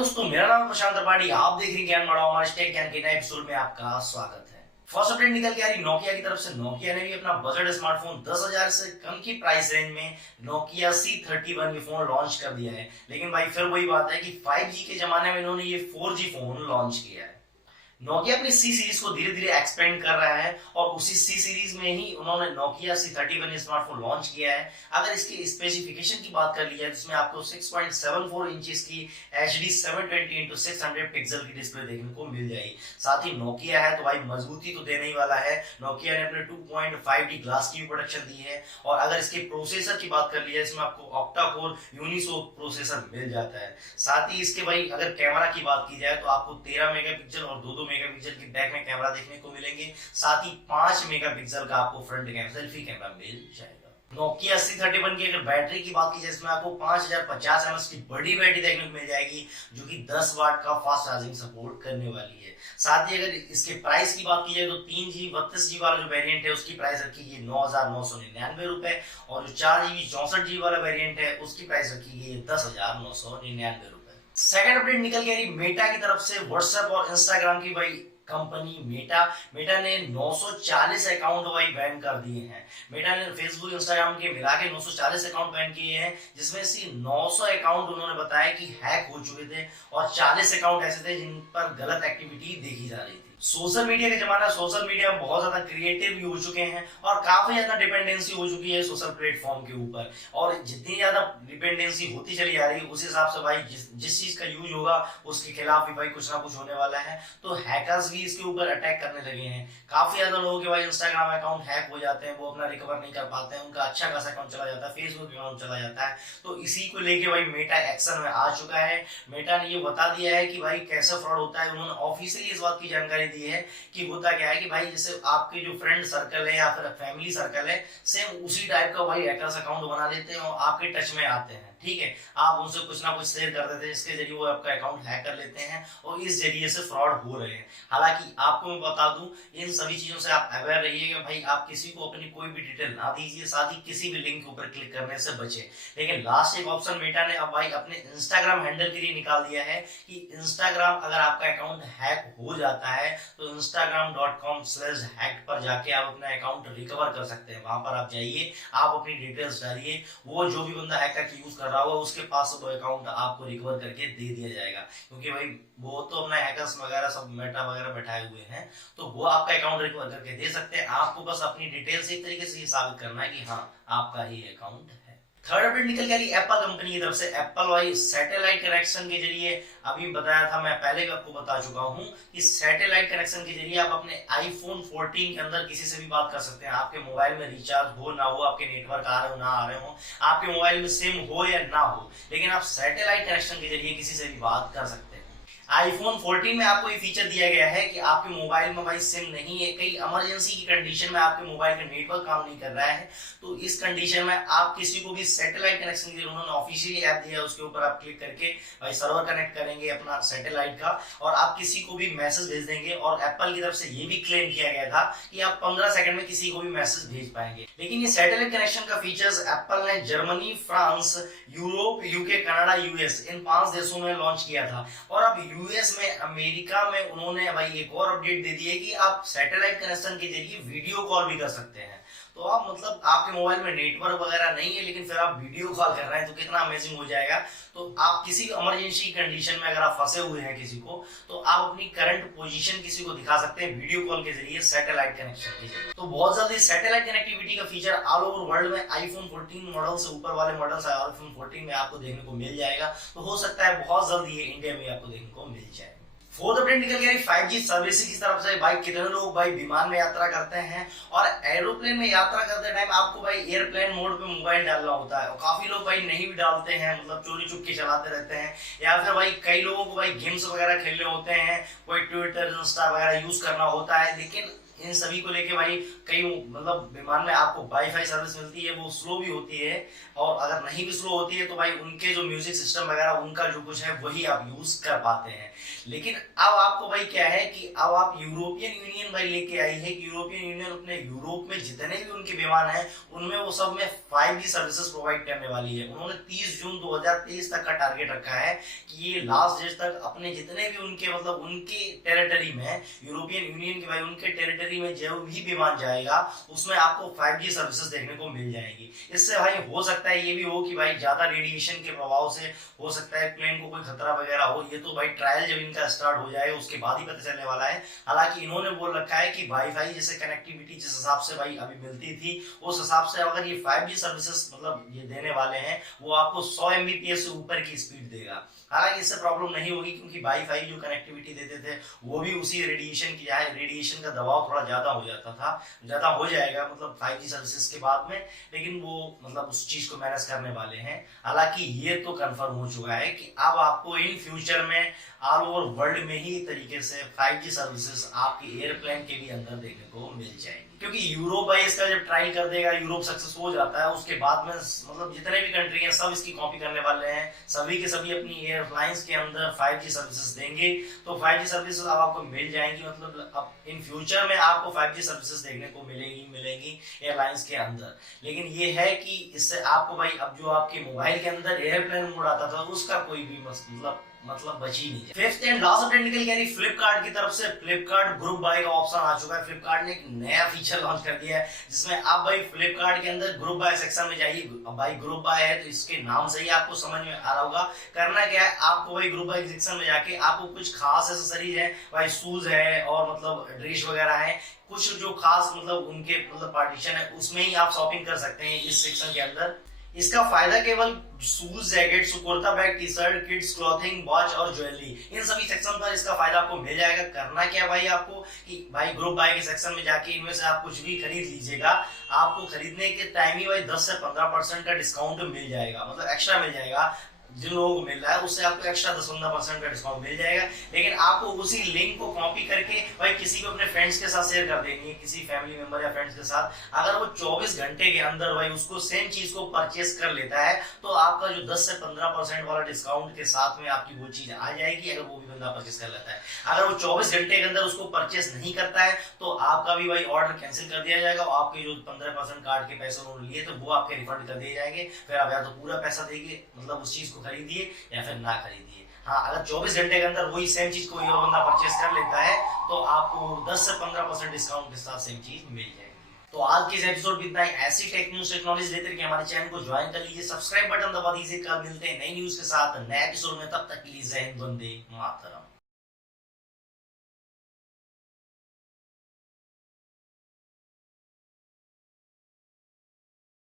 दोस्तों, मेरा नाम है प्रशांत त्रिपाठी। आप देख रहे हैं ज्ञान बढ़ाओ। हमारे टेक ज्ञान के नए एपिसोड में आपका स्वागत है। फर्स्ट अपडेट निकल के आ रही नोकिया की तरफ से। नोकिया ने भी अपना बजट स्मार्टफोन 10,000 से कम की प्राइस रेंज में नोकिया C31 ये फोन लॉन्च कर दिया है। लेकिन भाई फिर वही बात है कि 5G के जमाने में इन्होंने ये 4G फोन लॉन्च किया है। नोकिया अपनी सी सीरीज को धीरे धीरे एक्सपेंड कर रहा है और उसी सी सीरीज में ही उन्होंने नोकिया C31 स्मार्टफोन लॉन्च किया है। अगर इसके स्पेसिफिकेशन की बात कर ली जाए, जिसमें आपको 6.74 इंचेस की HD 720x600 पिक्सल की डिस्प्ले देखने को मिल जाएगी। साथ ही नोकिया है तो भाई मजबूती तो देने ही वाला है। नोकिया ने अपने 2.5D ग्लास की प्रोडक्शन दी है। और अगर इसके प्रोसेसर की बात कर ली जाए, इसमें आपको ऑक्टा कोर यूनिसो प्रोसेसर मिल जाता है। साथ ही इसके भाई अगर कैमरा की बात की जाए तो आपको 13 मेगापिक्सल और 2 मेगापिक्सल की बैक में कैमरा देखने को मिलेंगे। साथ ही 5 मेगापिक्सल का आपको फ्रंट कैमरा सेल्फी कैमरा मिल जाएगा। नोकिया C31 की अगर बैटरी की बात की जाए, इसमें आपको 5050 mAh की बड़ी बैटरी देखने को मिल जाएगी, जो कि 10 वाट का फास्ट चार्जिंग सपोर्ट करने वाली है। साथ ही अगर इसके प्राइस की बात की जाए तो 3GB 32GB वाला जो वेरिएंट है उसकी प्राइस रखी गई 9,999 रुपए, और जो 4GB 64GB वाला वेरिएंट है उसकी प्राइस रखी गई 10,999 रुपए। सेकंड अपडेट निकल के आ रही मेटा की तरफ से। व्हाट्सएप और इंस्टाग्राम की भाई कंपनी मेटा ने 940 अकाउंट भाई बैन कर दिए हैं। मेटा ने फेसबुक इंस्टाग्राम के मिला के 940 अकाउंट बैन किए हैं, जिसमें से 900 अकाउंट उन्होंने बताया कि हैक हो चुके थे और 40 अकाउंट ऐसे थे जिन पर गलत एक्टिविटी देखी जा रही थी। सोशल मीडिया का जमाना, सोशल मीडिया में बहुत ज्यादा क्रिएटिव भी हो चुके हैं और काफी ज्यादा डिपेंडेंसी हो चुकी है सोशल प्लेटफॉर्म के ऊपर। और जितनी ज्यादा डिपेंडेंसी होती चली जा रही है उस हिसाब से भाई जिस चीज का यूज होगा उसके खिलाफ भी भाई कुछ ना कुछ होने वाला है। तो हैकर्स भी इसके ऊपर अटैक करने लगे हैं। काफी ज्यादा लोगों के भाई इंस्टाग्राम अकाउंट हैक हो जाते हैं, वो अपना रिकवर नहीं कर पाते हैं, उनका अच्छा खासा अकाउंट चला जाता है, फेसबुक अकाउंट चला जाता है। तो इसी को लेके भाई मेटा एक्शन में आ चुका है। मेटा ने ये बता दिया है कि भाई कैसे फ्रॉड होता है। उन्होंने ऑफिशियली इस बात की जानकारी दी है कि होता क्या है कि भाई जैसे आपके जो फ्रेंड सर्कल है या फिर फैमिली सर्कल है, सेम उसी टाइप का भाई हैकर्स अकाउंट बना लेते हैं और आपके टच में आते हैं। ठीक है, आप उनसे कुछ ना कुछ शेयर कर देते हैं, जिसके जरिए वो आपका अकाउंट हैक कर लेते हैं और इस जरिए से फ्रॉड हो रहे हैं। हालांकि आपको मैं बता दूं, इन सभी चीजों से आप अवेयर रहिएगा। भाई आप किसी को अपनी कोई भी डिटेल ना दीजिए, साथ ही किसी भी लिंक के ऊपर क्लिक करने से बचे। लेकिन लास्ट एक ऑप्शन मेटा ने अब भाई अपने इंस्टाग्राम हैंडल के लिए निकाल दिया है कि इंस्टाग्राम अगर आपका अकाउंट हैक हो जाता है तो instagram.com/hacked पर जाके आप अपना अकाउंट रिकवर कर सकते हैं। वहां पर आप जाइए, आप अपनी डिटेल्स डालिए, वो जो भी बंदा हैकर की यूज कर रहा होगा उसके पास वो अकाउंट आपको रिकवर करके दे दिया जाएगा। क्योंकि भाई वो तो अपना हैकर्स वगैरह सब मेटा वगैरह बैठाए हुए हैं, तो वो आपका अकाउंट रिकवर करके दे सकते हैं। आपको बस अपनी डिटेल्स एक तरीके से ये साबित करना है कि हाँ आपका ही अकाउंट है। थर्ड अपडेट निकल के आ रही एप्पल कंपनी की तरफ से। एप्पल भाई सैटेलाइट कनेक्शन के जरिए, अभी बताया था मैं पहले भी आपको बता चुका हूं कि सैटेलाइट कनेक्शन के जरिए आप अपने iPhone 14 के अंदर किसी से भी बात कर सकते हैं। आपके मोबाइल में रिचार्ज हो ना हो, आपके नेटवर्क आ रहे हो ना आ रहे हो, आपके मोबाइल में सिम हो या ना हो, लेकिन आप सैटेलाइट कनेक्शन के जरिए किसी से भी बात कर सकते हैं। iPhone 14 में आपको ये फीचर दिया गया है कि आपके मोबाइल में भाई सिम नहीं है, कई इमरजेंसी की कंडीशन में आपके मोबाइल का नेटवर्क काम नहीं कर रहा है, तो इस कंडीशन में आप किसी को भी सैटेलाइट कनेक्शन के लिए उन्होंने ऑफिशियली ऐप दिया है, उसके ऊपर आप क्लिक करके भाई सर्वर कनेक्ट करेंगे अपना सैटेलाइट का और आप किसी को भी मैसेज भेज देंगे। और एप्पल की तरफ से ये भी क्लेम किया गया था कि आप 15 सेकंड में किसी को भी मैसेज भेज पाएंगे। लेकिन ये सैटेलाइट कनेक्शन का फीचर्स एप्पल ने Germany, France, Europe, UK, Canada, US इन 5 देशों में लॉन्च किया था। और अब यूएस में, अमेरिका में उन्होंने भाई एक और अपडेट दे दी है कि आप सैटेलाइट कनेक्शन के जरिए वीडियो कॉल भी कर सकते हैं। तो आप मतलब आपके मोबाइल में नेटवर्क वगैरह नहीं है लेकिन फिर आप वीडियो कॉल कर रहे हैं, तो कितना अमेजिंग हो जाएगा। तो आप किसी इमरजेंसी कंडीशन में अगर आप फंसे हुए हैं किसी को, तो आप अपनी करंट पोजीशन किसी को दिखा सकते हैं वीडियो कॉल के जरिए, सैटेलाइट कनेक्शन के जरिए। तो बहुत जल्दी सैटेलाइट कनेक्टिविटी का फीचर ऑल ओवर वर्ल्ड में iPhone 14 मॉडल से ऊपर वाले मॉडल्स iPhone 14 में आपको देखने को मिल जाएगा। तो हो सकता है बहुत जल्दी ये इंडिया में आपको देखने को मिल जाए। फोर्थ अपडेट निकल गया 5G सर्विस की तरफ से। भाई कितने लोग भाई विमान में यात्रा करते हैं और एरोप्लेन में यात्रा करते टाइम आपको भाई एयरप्लेन मोड पे मोबाइल डालना होता है, और काफी लोग भाई नहीं भी डालते हैं, मतलब चोरी चुप के चलाते रहते हैं। या फिर भाई कई लोगों को भाई गेम्स वगैरह खेलने होते हैं, कोई ट्विटर, इंस्टा वगैरह यूज करना होता है, लेकिन इन सभी को लेके भाई कई मतलब विमान में आपको वाईफाई सर्विस मिलती है, वो स्लो भी होती है, और अगर नहीं भी स्लो होती है तो भाई उनके जो म्यूजिक सिस्टम वगैरह उनका जो कुछ है वही आप यूज कर पाते हैं। लेकिन अब आपको भाई क्या है कि अब आप यूरोपियन यूनियन भाई लेके आई है कि यूरोपियन यूनियन अपने यूरोप में जितने भी उनके विमान हैं उनमें वो सब में 5G सर्विसेज प्रोवाइड करने वाली है। उन्होंने 30 जून 2023 तक का टारगेट रखा है कि ये लास्ट डेट तक अपने जितने भी उनके मतलब उनके टेरिटरी में, यूरोपियन यूनियन के भाई उनके टेरिटरी में जो भी विमान जाएगा उसमें आपको 5G सर्विसेज देखने को मिल जाएगी। इससे भाई हो सकता है ये भी हो कि भाई ज्यादा रेडिएशन के प्रभाव से हो सकता है प्लेन को कोई खतरा वगैरह हो, ये तो भाई ट्रायल जब इनका स्टार्ट हो जाए उसके बाद ही पता चलने वाला है। हालांकि इन्होंने बोल रखा है कि वाईफाई जैसे कनेक्टिविटी जिस हिसाब से भाई अभी मिलती थी उस हिसाब से अगर ये 5G सर्विसेज मतलब ये देने वाले हैं वो आपको 100 Mbps से ऊपर की स्पीड देगा। हालांकि इससे प्रॉब्लम नहीं होगी क्योंकि वाईफाई जो कनेक्टिविटी देते थे वो भी उसी रेडिएशन की है, रेडिएशन का दबाव थोड़ा ज्यादा हो जाता था, ज्यादा हो जाएगा मतलब 5G सर्विसेज के बाद में, लेकिन वो मतलब उस चीज को मैनेज करने वाले हैं। हालांकि ये तो कंफर्म हो चुका है कि अब आपको इन फ्यूचर में ऑल ओवर वर्ल्ड में ही तरीके से 5G सर्विसेज आपके एयरप्लेन के भी अंदर देखने को मिल जाएंगी। क्योंकि यूरोप भाई इसका जब ट्रायल कर देगा, यूरोप सक्सेस हो जाता है, उसके बाद में मतलब जितने भी कंट्री हैं सब इसकी कॉपी करने वाले हैं, सभी के सभी अपनी एयरलाइंस के अंदर 5G सर्विसेज देंगे। तो 5G सर्विसेज अब आपको मिल जाएंगी, मतलब अब इन फ्यूचर में आपको 5G सर्विसेज देखने को मिलेंगी एयरलाइंस के अंदर। लेकिन ये है कि इससे आपको भाई अब जो आपके मोबाइल के अंदर एयरप्लेन मोड आता था उसका कोई भी मतलब बची नहीं है। फिफ्थ एंड लास्ट अपडेट निकल के आ रही फ्लिपकार्ट की तरफ से। फ्लिपकार्ट ग्रुप बाय का ऑप्शन आ चुका है। फ्लिपकार्ट ने एक नया फीचर लॉन्च कर दिया है जिसमें आप भाई फ्लिपकार्ट के अंदर ग्रुप बाय सेक्शन में जाइए। भाई ग्रुप बाय है तो इसके नाम से ही आपको समझ में आ रहा होगा। करना क्या है, आपको भाई ग्रुप बाय सेक्शन में जाके आपको कुछ खास एसेसरीज है, भाई शूज है और मतलब ड्रेस वगैरह है, कुछ जो खास मतलब उनके मतलब पार्टीशन है उसमें ही आप शॉपिंग कर सकते हैं इस सेक्शन के अंदर। इसका फायदा केवल shoes, jacket, kurta, bag, T shirt, kids clothing, watch और ज्वेलरी, इन सभी सेक्शन पर इसका फायदा आपको मिल जाएगा। करना क्या भाई आपको कि भाई ग्रुप बाय के सेक्शन में जाके इनमें से आप कुछ भी खरीद लीजिएगा, आपको खरीदने के टाइम ही भाई 10 से 15% का डिस्काउंट मिल जाएगा, मतलब एक्स्ट्रा मिल जाएगा। जिन लोगों को मिल रहा है उससे आपको एक्स्ट्रा 10-15% का डिस्काउंट मिल जाएगा। लेकिन आपको उसी लिंक को कॉपी करके भाई किसी को अपने फ्रेंड्स के साथ शेयर कर देंगे, किसी फैमिली मेंबर या फ्रेंड्स के साथ। अगर वो 24 घंटे के अंदर भाई उसको सेम चीज को परचेस कर लेता है तो आपका जो 10 से 15% वाला डिस्काउंट के साथ में आपकी वो चीज आ जाएगी, अगर वो भी बंदा परचेस कर लेता है। अगर वो 24 घंटे के अंदर उसको परचेस नहीं करता है तो आपका भी भाई ऑर्डर कैंसिल कर दिया जाएगा और आपके जो 15% कार्ड के पैसे उन्होंने लिए तो वो आपके रिफंड कर दिए जाएंगे। फिर आप या तो पूरा पैसा देंगे मतलब उस चीज को खरीदिए या फिर ना खरीदिए। हाँ, अगर 24 घंटे के अंदर वही सेम चीज कोई और बंदा परचेस कर लेता है तो आपको 10 से 15% डिस्काउंट के साथ सेम चीज मिल जाएगी। तो आज के इस एपिसोड में इतना ही। ऐसी टेक न्यूज टेक्नोलॉजी लेते रहिए, हमारे चैनल को ज्वाइन कर लीजिए, सब्सक्राइब बटन दबा दीजिए। कल मिलते हैं नई न्यूज के साथ नए एपिसोड में, तब तक के लिए जय हिंद, वंदे मातरम।